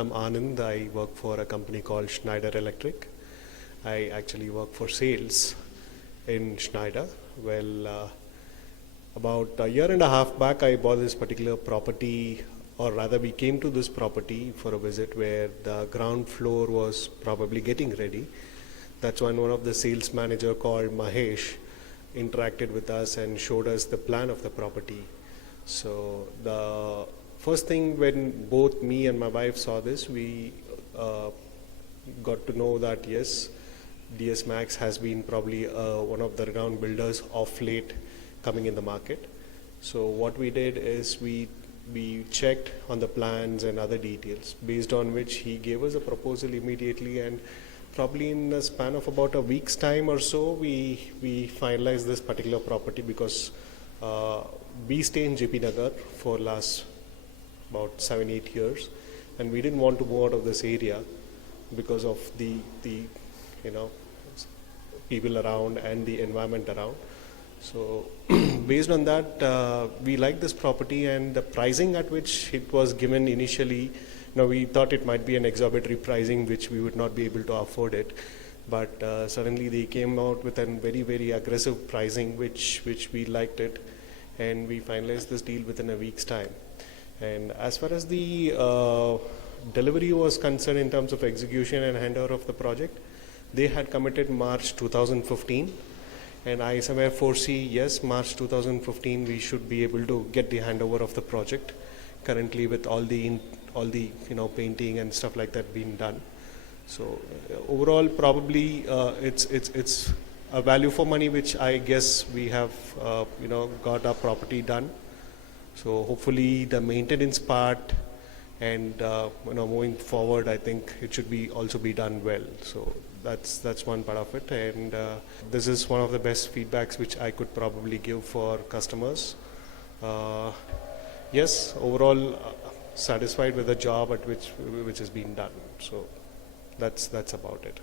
I'm Anand. I work for a company called Schneider Electric. I actually work for sales in Schneider. About a year and a half back, I bought this particular property, or rather, we came to this property for a visit where the ground floor was probably getting ready. That's when one of the sales manager called Mahesh interacted with us and showed us the plan of the property. So the first thing when both me and my wife saw this, we got to know that yes, DS Max has been probably one of the renowned builders of late coming in the market. So what we did is we checked on the plans and other details, based on which he gave us a proposal immediately, and probably in a span of about a week's time or so, we finalized this particular property because we stay in JP Nagar for last about 7-8 years, and we didn't want to move out of this area because of the people around and the environment around. So based on that, we liked this property, and the pricing at which it was given initially, we thought it might be an exorbitant pricing which we would not be able to afford it, but suddenly they came out with a very, very aggressive pricing which we liked it, and we finalized this deal within a week's time. And as far as the delivery was concerned in terms of execution and handover of the project, they had committed March 2015, and I somewhere foresee, yes, March 2015 we should be able to get the handover of the project, currently with all the painting and stuff like that being done. So overall, probably it's a value for money which I guess we have got our property done. So hopefully the maintenance part and moving forward, I think it should be also be done well. So that's one part of it, and this is one of the best feedbacks which I could probably give for customers. Yes, overall satisfied with the job at which has been done. So that's about it.